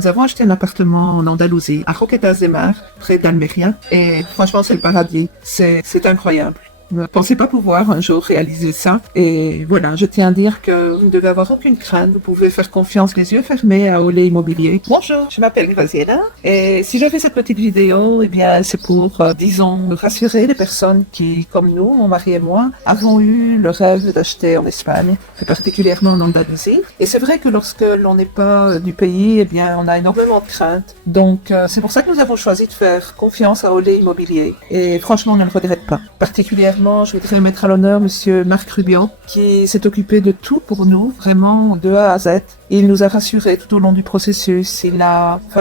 nous avons acheté un appartement en Andalousie, à Roquetas de Mar, près d'Almeria. Et franchement, c'est le paradis. C'est incroyable. Je ne pensais pas pouvoir un jour réaliser ça. Et voilà, je tiens à dire que vous ne devez avoir aucune crainte. Vous pouvez faire confiance les yeux fermés à Olé Immobilier. Bonjour, je m'appelle Graziella. Et si je fais cette petite vidéo, eh bien, c'est pour, disons, rassurer les personnes qui, comme nous, mon mari et moi, avons eu le rêve d'acheter en Espagne, et particulièrement en Andalousie. Et c'est vrai que lorsque l'on n'est pas du pays, eh bien, on a énormément de craintes. Donc, c'est pour ça que nous avons choisi de faire confiance à Olé Immobilier. Et franchement, on ne le regrette pas. Particulièrement, je voudrais mettre à l'honneur Monsieur Marc Rubio, qui s'est occupé de tout pour nous, vraiment de A à Z. Il nous a rassurés tout au long du processus.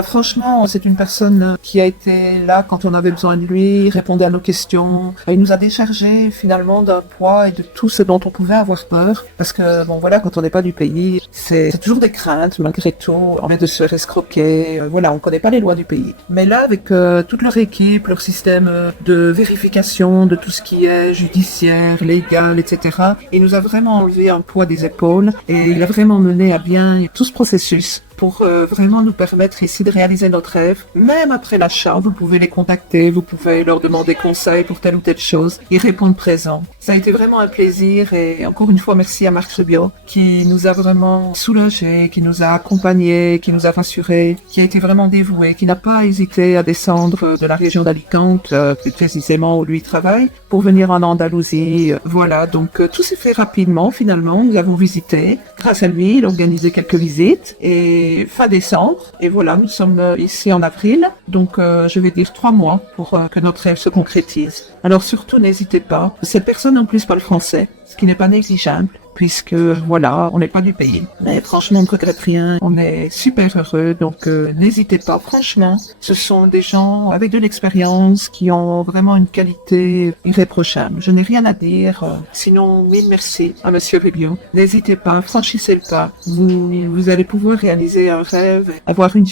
Franchement, c'est une personne qui a été là quand on avait besoin de lui, répondait à nos questions. Il nous a déchargé finalement d'un poids et de tout ce dont on pouvait avoir peur. Parce que, bon voilà, quand on n'est pas du pays, c'est toujours des craintes, malgré tout. On vient de se faire escroquer. Voilà, on connaît pas les lois du pays. Mais là, avec toute leur équipe, leur système de vérification de tout ce qui est judiciaire, légal, etc., il nous a vraiment enlevé un poids des épaules et il a vraiment mené à bien tout ce processus pour vraiment nous permettre ici de réaliser notre rêve. Même après l'achat, vous pouvez les contacter, vous pouvez leur demander conseil pour telle ou telle chose. Ils répondent présents. Ça a été vraiment un plaisir et encore une fois, merci à Marc Rubio qui nous a vraiment soulagés, qui nous a accompagnés, qui nous a rassurés, qui a été vraiment dévoué, qui n'a pas hésité à descendre de la région d'Alicante, plus précisément où lui travaille, pour venir en Andalousie. Voilà, donc tout s'est fait rapidement finalement. Nous avons visité. Grâce à lui, il a organisé quelques visites et fin décembre. Et voilà, nous sommes ici en avril. Donc, je vais dire 3 mois pour que notre rêve se concrétise. Alors surtout, n'hésitez pas. Cette personne en plus parle français, ce qui n'est pas négligeable, puisque voilà, on n'est pas du pays. Mais franchement, on ne regrette rien. On est super heureux, donc n'hésitez pas. Franchement, ce sont des gens avec de l'expérience qui ont vraiment une qualité irréprochable. Je n'ai rien à dire. Sinon, mille merci à Monsieur Rubio. N'hésitez pas, franchissez le pas. Vous allez pouvoir réaliser un rêve, avoir une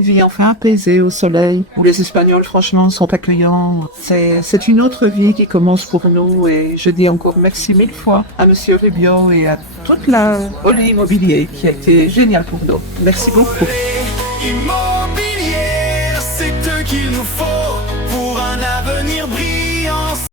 vie enfin apaisée au soleil, où les Espagnols, franchement, sont accueillants. C'est une autre vie qui commence pour nous et je dis encore merci 1000 fois à Monsieur Rubio et à toute la Olé Immobilier qui a été génial pour nous. Merci beaucoup. Immobilier, c'est eux qu'il nous faut.